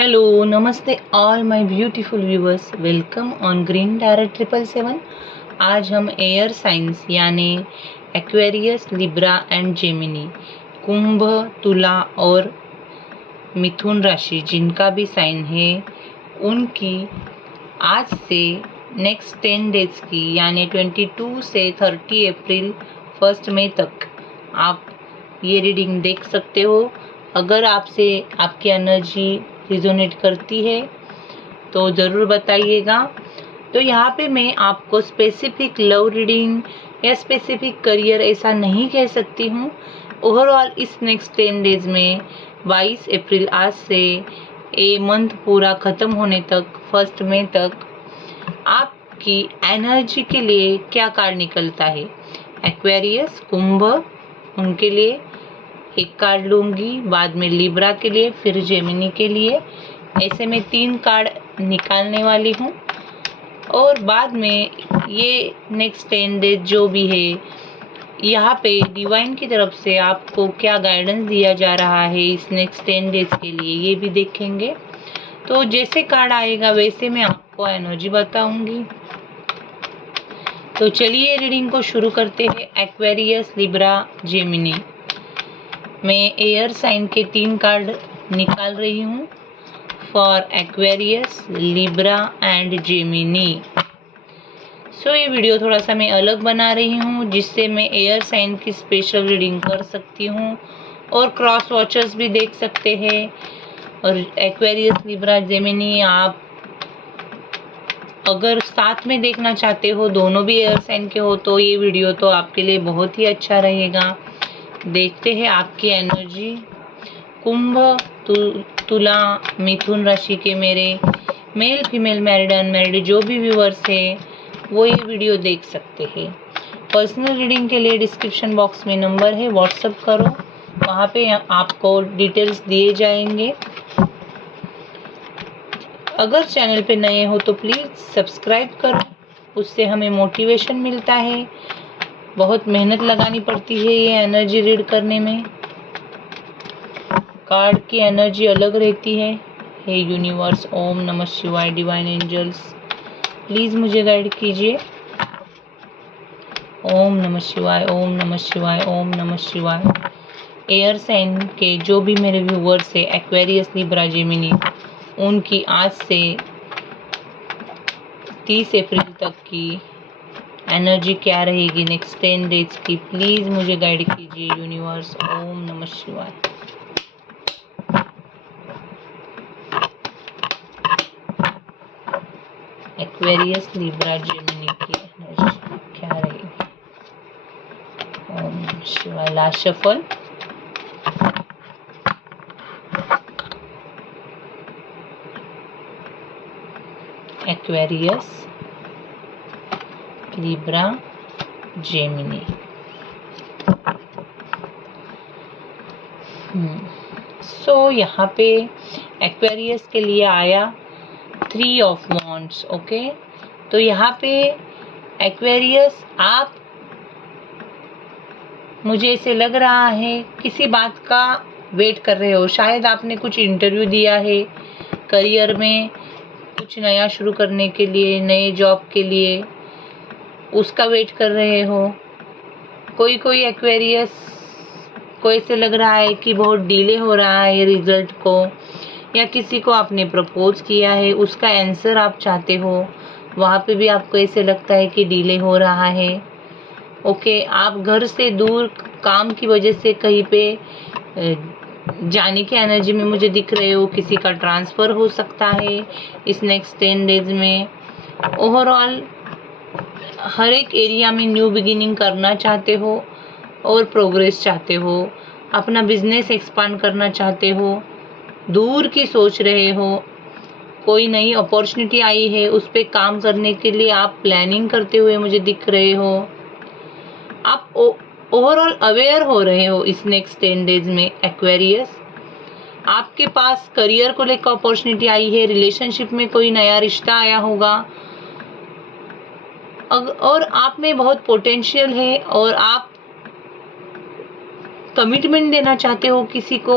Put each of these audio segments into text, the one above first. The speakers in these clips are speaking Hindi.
Hello, Namaste all my beautiful viewers. Welcome on Green Tarot 777. आज हम एयर साइंस यानी एक्वेरियस, लिब्रा एंड जेमिनी, कुंभ, तुला और मिथुन राशि जिनका भी साइन है उनकी आज से नेक्स्ट 10 डेज की यानी 22 से 30 अप्रैल 1 मई तक आप ये रीडिंग देख सकते हो। अगर आपसे आपकी एनर्जी रिजोनेट करती है तो ज़रूर बताइएगा। तो यहाँ पे मैं आपको स्पेसिफिक लव रीडिंग या स्पेसिफिक करियर ऐसा नहीं कह सकती हूँ। ओवरऑल इस नेक्स्ट 10 डेज में 22 अप्रैल आज से ये मंथ पूरा ख़त्म होने तक 1 मई तक आपकी एनर्जी के लिए क्या कार्ड निकलता है। एक्वेरियस, कुंभ, उनके लिए एक कार्ड लूँगी, बाद में लिब्रा के लिए, फिर जेमिनी के लिए। ऐसे में 3 कार्ड निकालने वाली हूँ और बाद में ये नेक्स्ट 10 डेज जो भी है यहाँ पे डिवाइन की तरफ से आपको क्या गाइडेंस दिया जा रहा है इस नेक्स्ट 10 डेज के लिए ये भी देखेंगे। तो जैसे कार्ड आएगा वैसे मैं आपको एनर्जी बताऊंगी। तो चलिए रीडिंग को शुरू करते हैं। Aquarius, Libra, Gemini. मैं एयर साइन के 3 कार्ड निकाल रही हूँ for Aquarius, Libra and Gemini. So ये वीडियो थोड़ा सा मैं अलग बना रही हूँ जिससे मैं एयर साइन की स्पेशल रीडिंग कर सकती हूँ और क्रॉस वॉचर्स भी देख सकते हैं। और एक्वेरियस, लिब्रा, जेमिनी आप अगर साथ में देखना चाहते हो, दोनों भी एयर साइन के हो, तो ये वीडियो तो आपके लिए बहुत ही अच्छा रहेगा। देखते हैं आपकी एनर्जी। कुंभ, तुला, मिथुन राशि के मेरे मेल, फीमेल, मैरिड, अनमैरिड जो भी व्यूअर्स है वो ये वीडियो देख सकते हैं। पर्सनल रीडिंग के लिए डिस्क्रिप्शन बॉक्स में नंबर है, व्हाट्सअप करो, वहाँ पे आपको डिटेल्स दिए जाएंगे। अगर चैनल पे नए हो तो प्लीज़ सब्सक्राइब करो, उससे हमें मोटिवेशन मिलता है। बहुत मेहनत लगानी पड़ती है ये एनर्जी रीड करने में। कार्ड की एनर्जी अलग रहती है। हे यूनिवर्स, ओम नमः शिवाय, डिवाइन एंजल्स प्लीज़ मुझे गाइड कीजिए। ओम नमः शिवाय, ओम नमः शिवाय, ओम नमः शिवाय। एयर साइन के जो भी मेरे व्यूवर्स है एक्वेरियस, लिब्रा, जेमिनी, उनकी आज से 30 अप्रैल तक की एनर्जी क्या रहेगी नेक्स्ट 10 डेज की, प्लीज़ मुझे गाइड कीजिए यूनिवर्स। ओम नमः शिवाय। एक्वेरियस, लिब्रा, जेमिनी की एनर्जी क्या रहेगी। ओम नमः शिवाय। Last shuffle. Aquarius, Libra, Gemini. So यहाँ पे एक्वेरियस के लिए आया 3 ऑफ वॉन्ड्स। ओके, तो यहाँ पे एक्वेरियस आप, मुझे ऐसे लग रहा है किसी बात का वेट कर रहे हो। शायद आपने कुछ इंटरव्यू दिया है करियर में, कुछ नया शुरू करने के लिए, नए जॉब के लिए, उसका वेट कर रहे हो। कोई एक्वेरियस को ऐसे लग रहा है कि बहुत डिले हो रहा है रिजल्ट को, या किसी को आपने प्रपोज किया है उसका आंसर आप चाहते हो, वहाँ पे भी आपको ऐसे लगता है कि डिले हो रहा है। ओके, आप घर से दूर काम की वजह से कहीं पे जाने की एनर्जी में मुझे दिख रहे हो। किसी का ट्रांसफ़र हो सकता है इस नेक्स्ट 10 डेज में। ओवरऑल हर एक एरिया में न्यू बिगिनिंग करना चाहते हो और प्रोग्रेस चाहते हो, अपना बिजनेस एक्सपांड करना चाहते हो, दूर की सोच रहे हो, कोई नई अपॉर्चुनिटी आई है उस पर काम करने के लिए आप प्लानिंग करते हुए मुझे दिख रहे हो। आप ओवरऑल अवेयर हो रहे हो इस नेक्स्ट 10 डेज में एक्वेरियस। आपके पास करियर को लेकर अपॉर्चुनिटी आई है, रिलेशनशिप में कोई नया रिश्ता आया होगा और आप में बहुत पोटेंशियल है और आप कमिटमेंट देना चाहते हो किसी को,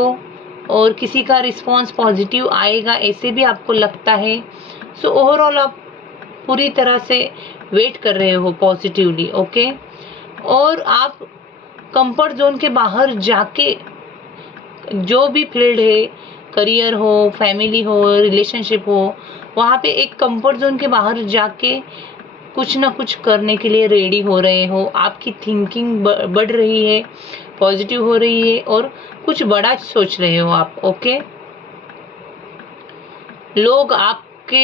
और किसी का रिस्पॉन्स पॉजिटिव आएगा ऐसे भी आपको लगता है। सो ओवरऑल आप पूरी तरह से वेट कर रहे हो पॉजिटिवली, ओके। और आप कंफर्ट जोन के बाहर जाके जो भी फील्ड है, करियर हो, फैमिली हो, रिलेशनशिप हो, वहाँ पे एक कंफर्ट जोन के बाहर जाके कुछ ना कुछ करने के लिए रेडी हो रहे हो। आपकी थिंकिंग बढ़ रही है, पॉजिटिव हो रही है और कुछ बड़ा सोच रहे हो आप, ओके। लोग आपके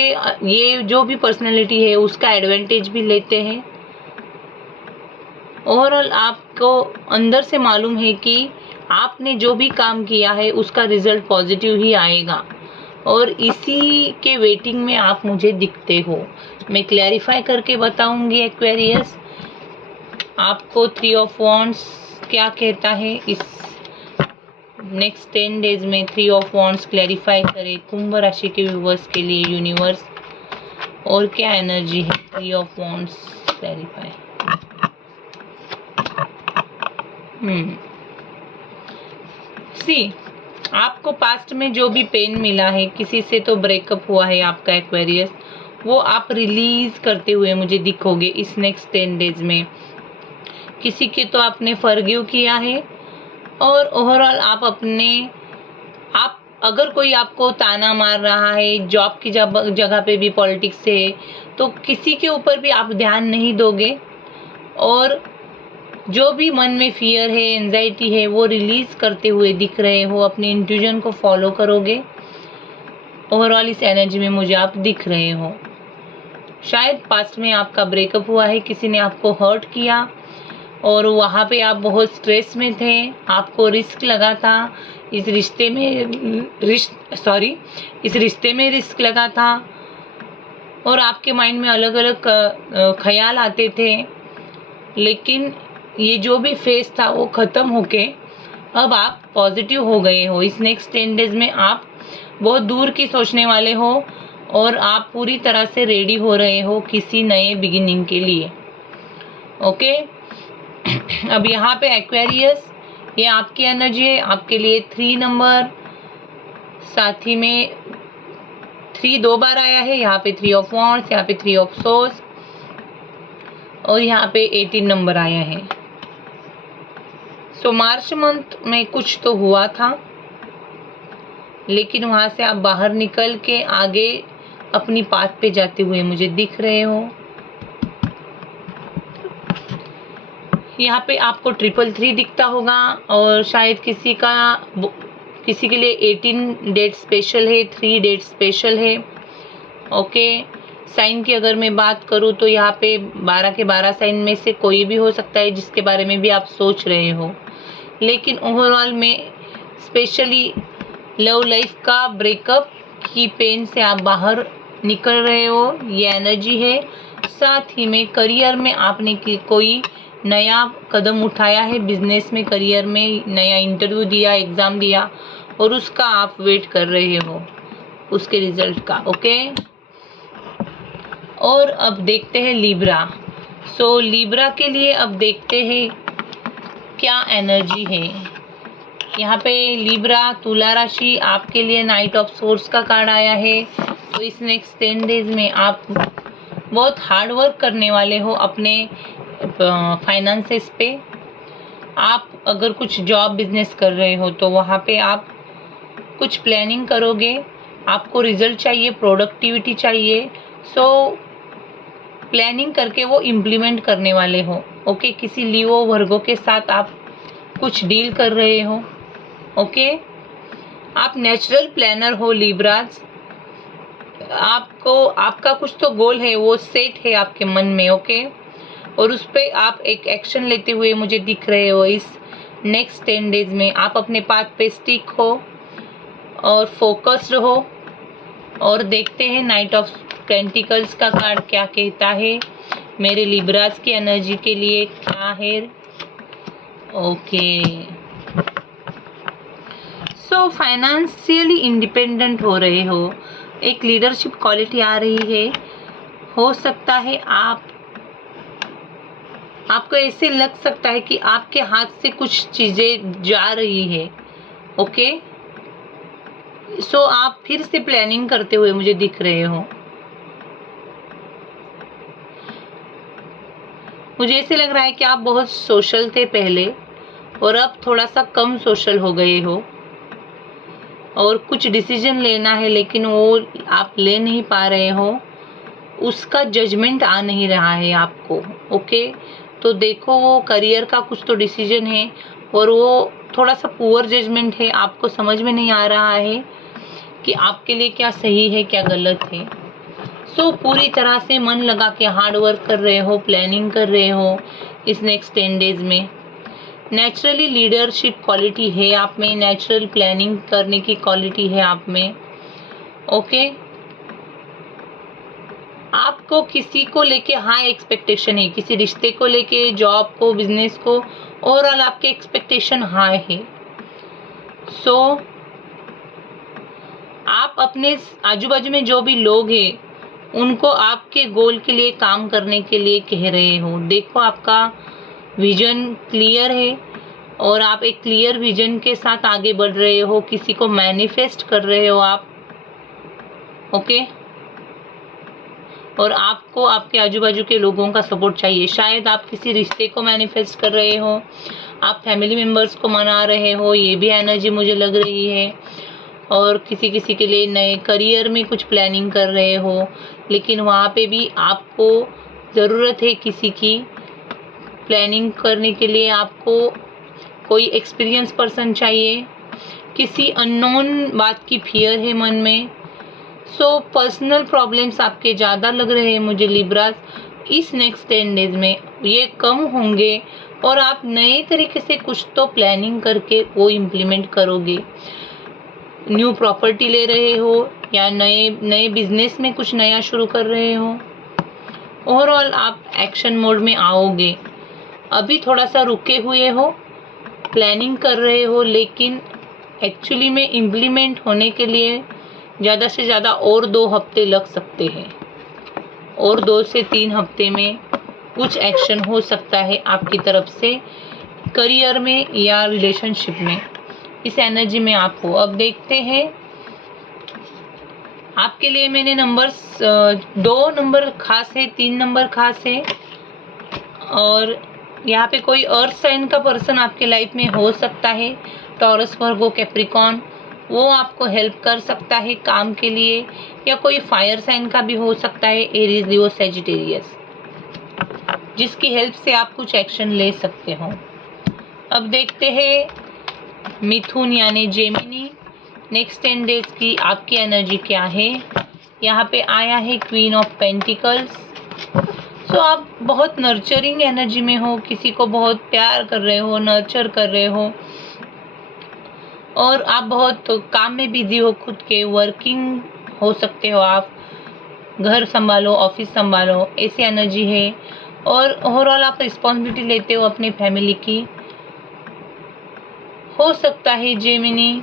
ये जो भी पर्सनैलिटी है उसका एडवांटेज भी लेते हैं। ओवरऑल आपको अंदर से मालूम है कि आपने जो भी काम किया है उसका रिजल्ट पॉजिटिव ही आएगा और इसी के वेटिंग में आप मुझे दिखते हो। मैं क्लैरिफाई करके बताऊंगी एक्वेरियस, आपको 3 ऑफ वॉन्ड्स क्या कहता है इस नेक्स्ट 10 डेज में। 3 ऑफ वॉन्ड्स क्लैरिफाई करें कुंभ राशि के व्यूवर्स के लिए यूनिवर्स, और क्या एनर्जी है 3 ऑफ वॉन्ड्स क्लैरिफाई। सी, आपको पास्ट में जो भी पेन मिला है, किसी से तो ब्रेकअप हुआ है आपका एक्वेरियस, वो आप रिलीज करते हुए मुझे दिखोगे इस नेक्स्ट 10 डेज में। किसी के तो आपने फॉरगिव किया है और ओवरऑल आप अगर कोई आपको ताना मार रहा है, जॉब की जगह पे भी पॉलिटिक्स है, तो किसी के ऊपर भी आप ध्यान नहीं दोगे और जो भी मन में फियर है, एंजाइटी है, वो रिलीज करते हुए दिख रहे हो। अपनी इंट्यूजन को फॉलो करोगे। ओवरऑल इस एनर्जी में मुझे आप दिख रहे हो। शायद पास्ट में आपका ब्रेकअप हुआ है, किसी ने आपको हर्ट किया और वहाँ पे आप बहुत स्ट्रेस में थे, आपको रिस्क लगा था, इस रिश्ते में रिस्क लगा था और आपके माइंड में अलग अलग ख्याल आते थे। लेकिन ये जो भी फेज था वो ख़त्म होके अब आप पॉजिटिव हो गए हो। इस नेक्स्ट 10 डेज में आप बहुत दूर की सोचने वाले हो और आप पूरी तरह से रेडी हो रहे हो किसी नए बिगिनिंग के लिए, ओके। अब यहाँ पे एक्वेरियस, ये आपकी एनर्जी है, आपके लिए 3 नंबर, साथ ही में 3 2 बार आया है। यहाँ पे 3 ऑफ वॉन्ड्स, यहाँ पे 3 ऑफ सोर्स और यहाँ पे 18 नंबर आया है। सो मार्च मंथ में कुछ तो हुआ था, लेकिन वहाँ से आप बाहर निकल के आगे अपनी पाथ पे जाते हुए मुझे दिख रहे हो। यहाँ पे आपको 333 दिखता होगा और शायद किसी के लिए 18 डेट स्पेशल है, 3 डेट स्पेशल है, ओके। साइन की अगर मैं बात करूँ तो यहाँ पे 12 के 12 साइन में से कोई भी हो सकता है जिसके बारे में भी आप सोच रहे हो। लेकिन ओवरऑल में स्पेशली लव लाइफ का ब्रेकअप की पेन से आप बाहर निकल रहे हो, ये एनर्जी है। साथ ही में करियर में आपने कोई नया कदम उठाया है, बिजनेस में, करियर में नया इंटरव्यू दिया, एग्ज़ाम दिया और उसका आप वेट कर रहे हो उसके रिजल्ट का, ओके। और अब देखते हैं लिब्रा। सो लिब्रा के लिए अब देखते हैं क्या एनर्जी है। यहाँ पे लिब्रा तुला राशि, आपके लिए नाइट ऑफ सोर्स का कार्ड आया है। तो इस नेक्स्ट 10 डेज में आप बहुत हार्ड वर्क करने वाले हो अपने फाइनेंसेस पे। आप अगर कुछ जॉब बिजनेस कर रहे हो तो वहाँ पे आप कुछ प्लानिंग करोगे, आपको रिजल्ट चाहिए, प्रोडक्टिविटी चाहिए। सो प्लानिंग करके वो इम्प्लीमेंट करने वाले हो, ओके। किसी लियो वर्गो के साथ आप कुछ डील कर रहे हो, ओके। आप नेचुरल प्लानर हो लिब्राज, आपका कुछ तो गोल है, वो सेट है आपके मन में, ओके। और उस पर आप एक एक्शन लेते हुए मुझे दिख रहे हो। इस नेक्स्ट 10 डेज में आप अपने पाथ पे स्टिक हो और फोकस्ड हो। और देखते हैं नाइट ऑफ पेंटिकल्स का कार्ड क्या कहता है मेरे लिब्रास की एनर्जी के लिए क्या है, ओके। सो फाइनेंशियली इंडिपेंडेंट हो रहे हो, एक लीडरशिप क्वालिटी आ रही है। हो सकता है आपको ऐसे लग सकता है कि आपके हाथ से कुछ चीज़ें जा रही है, ओके। सो आप फिर से प्लानिंग करते हुए मुझे दिख रहे हो। मुझे ऐसे लग रहा है कि आप बहुत सोशल थे पहले और अब थोड़ा सा कम सोशल हो गए हो, और कुछ डिसीजन लेना है लेकिन वो आप ले नहीं पा रहे हो, उसका जजमेंट आ नहीं रहा है आपको। ओके, तो देखो वो करियर का कुछ तो डिसीजन है और वो थोड़ा सा पुअर जजमेंट है, आपको समझ में नहीं आ रहा है कि आपके लिए क्या सही है क्या गलत है। सो पूरी तरह से मन लगा के हार्ड वर्क कर रहे हो, प्लानिंग कर रहे हो इस नेक्स्ट 10 डेज में। नेचुरली लीडरशिप क्वालिटी है आप में, नेचुरल प्लानिंग करने की क्वालिटी है आप में। ओके, आपको किसी को लेके हाई एक्सपेक्टेशन है, किसी रिश्ते को लेके, जॉब को, बिजनेस को, ओवरऑल आपके एक्सपेक्टेशन हाई है। सो आप अपने आजू बाजू में जो भी लोग हैं उनको आपके गोल के लिए काम करने के लिए कह रहे हो। देखो आपका विजन क्लियर है और आप एक क्लियर विजन के साथ आगे बढ़ रहे हो, किसी को मैनिफेस्ट कर रहे हो आप। ओके, और आपको आपके आजू बाजू के लोगों का सपोर्ट चाहिए। शायद आप किसी रिश्ते को मैनिफेस्ट कर रहे हो, आप फैमिली मेंबर्स को मना रहे हो, ये भी एनर्जी मुझे लग रही है। और किसी किसी के लिए नए करियर में कुछ प्लानिंग कर रहे हो, लेकिन वहाँ पे भी आपको ज़रूरत है किसी की प्लानिंग करने के लिए। आपको कोई एक्सपीरियंस पर्सन चाहिए, किसी अननोन बात की फियर है मन में। सो पर्सनल प्रॉब्लम्स आपके ज़्यादा लग रहे हैं मुझे लिब्रास। इस नेक्स्ट 10 डेज में ये कम होंगे और आप नए तरीके से कुछ तो प्लानिंग करके वो इम्प्लीमेंट करोगे। न्यू प्रॉपर्टी ले रहे हो या नए बिजनेस में कुछ नया शुरू कर रहे हो, ओवरऑल आप एक्शन मोड में आओगे। अभी थोड़ा सा रुके हुए हो, प्लानिंग कर रहे हो, लेकिन एक्चुअली में इम्प्लीमेंट होने के लिए ज़्यादा से ज़्यादा और 2 हफ्ते लग सकते हैं, और 2 से 3 हफ्ते में कुछ एक्शन हो सकता है आपकी तरफ से करियर में या रिलेशनशिप में। इस एनर्जी में आप हो। अब देखते हैं आपके लिए मैंने नंबर्स 2 नंबर खास है, 3 नंबर खास है, और यहाँ पे कोई अर्थ साइन का पर्सन आपके लाइफ में हो सकता है, टॉरस, वर्गो, कैप्रिकॉन। वो आपको हेल्प कर सकता है काम के लिए, या कोई फायर साइन का भी हो सकता है, एरीज, लियो, सैजिटेरियस, जिसकी हेल्प से आप कुछ एक्शन ले सकते हो। अब देखते हैं मिथुन यानी जेमिनी, नेक्स्ट 10 डेज की आपकी एनर्जी क्या है। यहाँ पे आया है क्वीन ऑफ पेंटिकल्स। सो आप बहुत नर्चरिंग एनर्जी में हो, किसी को बहुत प्यार कर रहे हो, नर्चर कर रहे हो, और आप बहुत काम में बिजी हो, खुद के वर्किंग हो सकते हो आप, घर संभालो, ऑफिस संभालो, ऐसी एनर्जी है। और ओवरऑल आप रिस्पॉन्सिबिलिटी लेते हो अपनी फैमिली की। हो सकता है जेमिनी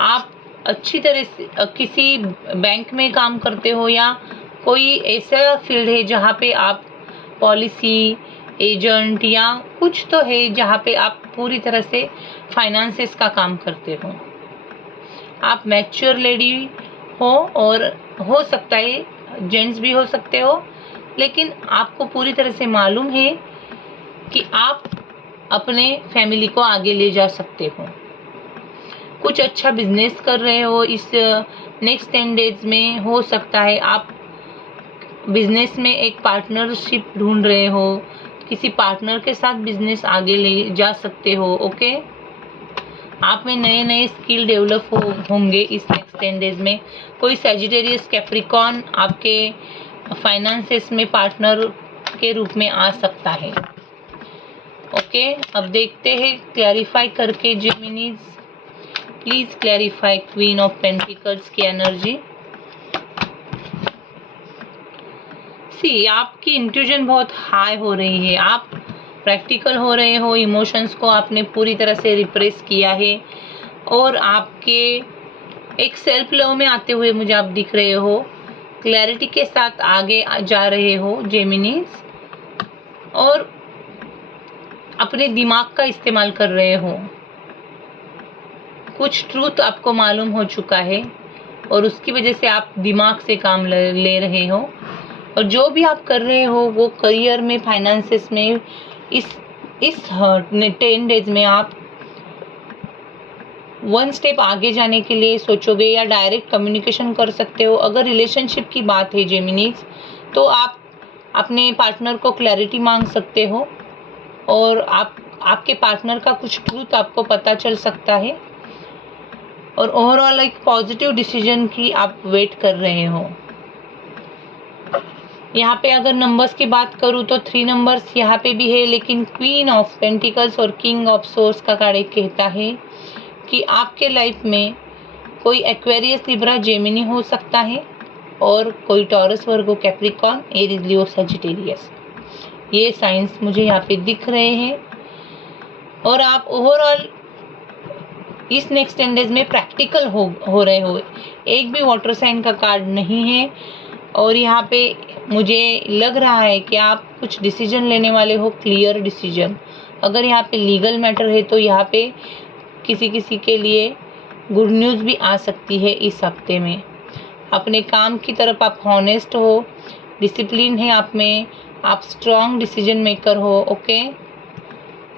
आप अच्छी तरह से किसी बैंक में काम करते हो, या कोई ऐसा फील्ड है जहाँ पे आप पॉलिसी एजेंट या कुछ तो है जहाँ पे आप पूरी तरह से फाइनेंसेस का काम करते हो। आप मैच्योर लेडी हो, और हो सकता है जेंट्स भी हो सकते हो, लेकिन आपको पूरी तरह से मालूम है कि आप अपने फैमिली को आगे ले जा सकते हो। कुछ अच्छा बिजनेस कर रहे हो इस नेक्स्ट 10 डेज में। हो सकता है आप बिजनेस में एक पार्टनरशिप ढूंढ रहे हो, किसी पार्टनर के साथ बिजनेस आगे ले जा सकते हो। ओके, आप में नए नए स्किल डेवलप होंगे इस नेक्स्ट 10 डेज में। कोई सैजिटेरियस, कैप्रिकॉन आपके फाइनेंसेस में पार्टनर के रूप में आ सकता है। ओके, अब देखते हैं क्लैरिफाई करके Geminis, please clarify queen of pentacles की एनर्जी। सी, आपकी इंट्यूजन बहुत हाई हो रही है, आप प्रैक्टिकल हो रहे हो, इमोशंस को आपने पूरी तरह से रिप्रेस किया है, और आपके एक सेल्फ लव में आते हुए मुझे आप दिख रहे हो, क्लैरिटी के साथ आगे जा रहे हो जेमिनीज, और अपने दिमाग का इस्तेमाल कर रहे हो। कुछ ट्रूथ आपको मालूम हो चुका है, और उसकी वजह से आप दिमाग से काम ले रहे हो, और जो भी आप कर रहे हो वो करियर में, फाइनेंसेस में, इस 10 डेज में आप 1 स्टेप आगे जाने के लिए सोचोगे या डायरेक्ट कम्युनिकेशन कर सकते हो। अगर रिलेशनशिप की बात है जेमिनीज, तो आप अपने पार्टनर को क्लैरिटी मांग सकते हो और आपके पार्टनर का कुछ ट्रूथ आपको पता चल सकता है, और ओवरऑल एक पॉजिटिव डिसीजन की आप वेट कर रहे हो। यहाँ पे अगर नंबर्स की बात करूँ तो 3 नंबर्स यहाँ पे भी है, लेकिन क्वीन ऑफ पेंटिकल्स और किंग ऑफ सोर्स का कार्ड कहता है कि आपके लाइफ में कोई एक्वेरियस, लिब्रा, जेमिनी हो सकता है और कोई टॉरस, वर्गो, कैप्रिकॉर्न, एरीज, लियो, सजिटेरियस। ये साइंस मुझे यहाँ पे दिख रहे हैं, और आप ओवरऑल इस नेक्स्ट 10 डेज में प्रैक्टिकल हो रहे हो। एक भी वाटर साइन का कार्ड नहीं है, और यहाँ पे मुझे लग रहा है कि आप कुछ डिसीजन लेने वाले हो, क्लियर डिसीजन। अगर यहाँ पे लीगल मैटर है तो यहाँ पे किसी के लिए गुड न्यूज़ भी आ सकती है इस हफ्ते में। अपने काम की तरफ आप हॉनेस्ट हो, डिसिप्लिन है आप में, आप स्ट्रॉन्ग डिसीजन मेकर हो। ओके,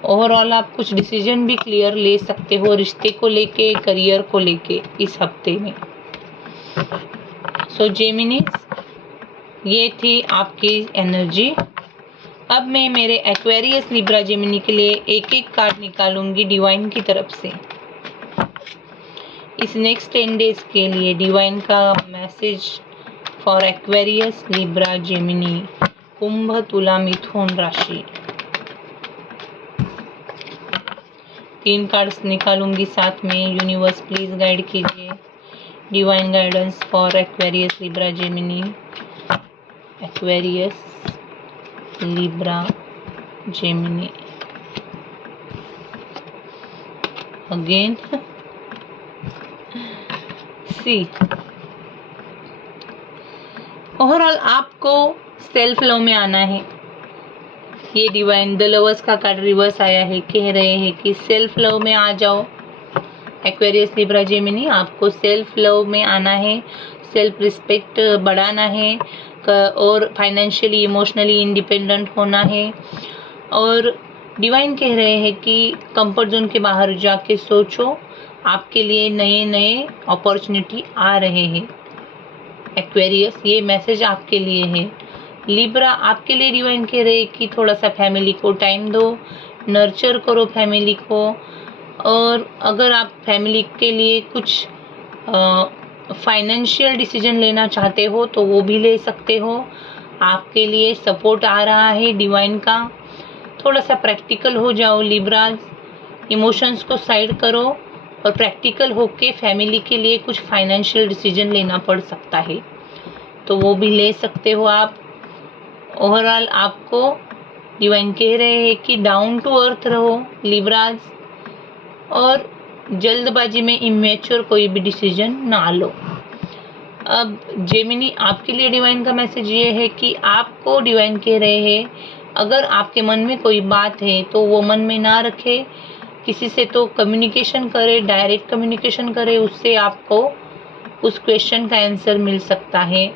ओवरऑल आप कुछ डिसीजन भी क्लियर ले सकते हो रिश्ते को लेके, करियर को लेके इस हफ्ते में। सो जेमिनीज, ये थी आपकी एनर्जी। अब मैं मेरे एक्वेरियस, लिब्रा, जेमिनी के लिए एक एक कार्ड निकालूंगी डिवाइन की तरफ से। इस नेक्स्ट 10 डेज के लिए डिवाइन का message for Aquarius, Libra, Gemini, कुंभ, तुला, मिथुन राशि। 3 कार्ड्स निकालूंगी साथ में। यूनिवर्स प्लीज गाइड कीजिए divine guidance for Aquarius, Libra, Gemini, Aquarius, Libra, Gemini. Again see, overall आपको सेल्फ लव में आना है। ये डिवाइन द लवर्स का कार्ड रिवर्स आया है, कह रहे हैं कि सेल्फ लव में आ जाओ। एक्वेरियस, लिब्रा, जेमिनी, आपको सेल्फ लव में आना है, सेल्फ रिस्पेक्ट बढ़ाना है, और फाइनेंशियली, इमोशनली इंडिपेंडेंट होना है। और डिवाइन कह रहे हैं कि कंफर्ट जोन के बाहर जाके सोचो, आपके लिए नए नए अपॉर्चुनिटी आ रहे हैं। एक्वेरियस, ये मैसेज आपके लिए है। लिब्रा, आपके लिए डिवाइन कह रहे हैं कि थोड़ा सा फैमिली को टाइम दो, नर्चर करो फैमिली को, और अगर आप फैमिली के लिए कुछ फाइनेंशियल डिसीजन लेना चाहते हो तो वो भी ले सकते हो। आपके लिए सपोर्ट आ रहा है डिवाइन का। थोड़ा सा प्रैक्टिकल हो जाओ लिब्राज, इमोशंस को साइड करो और प्रैक्टिकल होके फैमिली के लिए कुछ फाइनेंशियल डिसीजन लेना पड़ सकता है, तो वो भी ले सकते हो आप। ओवरऑल आपको डिवाइन कह रहे हैं कि डाउन टू अर्थ रहो लिब्राज, और जल्दबाजी में इमेच्योर कोई भी डिसीजन ना लो। अब जेमिनी, आपके लिए डिवाइन का मैसेज ये है कि आपको डिवाइन कह रहे हैं, अगर आपके मन में कोई बात है तो वो मन में ना रखे, किसी से तो कम्युनिकेशन करे, डायरेक्ट कम्युनिकेशन करे, उससे आपको उस क्वेश्चन का आंसर मिल सकता है।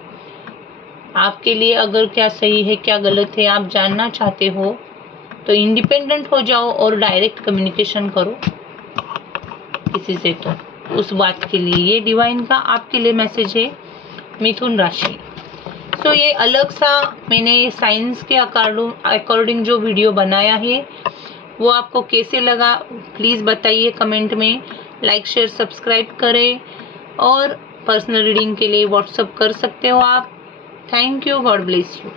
आपके लिए अगर क्या सही है क्या गलत है आप जानना चाहते हो तो इंडिपेंडेंट हो जाओ और डायरेक्ट कम्युनिकेशन करो किसी से, तो उस बात के लिए ये डिवाइन का आपके लिए मैसेज है। मिथुन राशि, सो ये अलग सा मैंने साइंस के अकॉर्डिंग जो वीडियो बनाया है वो आपको कैसे लगा प्लीज़ बताइए कमेंट में। लाइक, शेयर, सब्सक्राइब करें, और पर्सनल रीडिंग के लिए व्हाट्सअप कर सकते हो आप। Thank you, God bless you.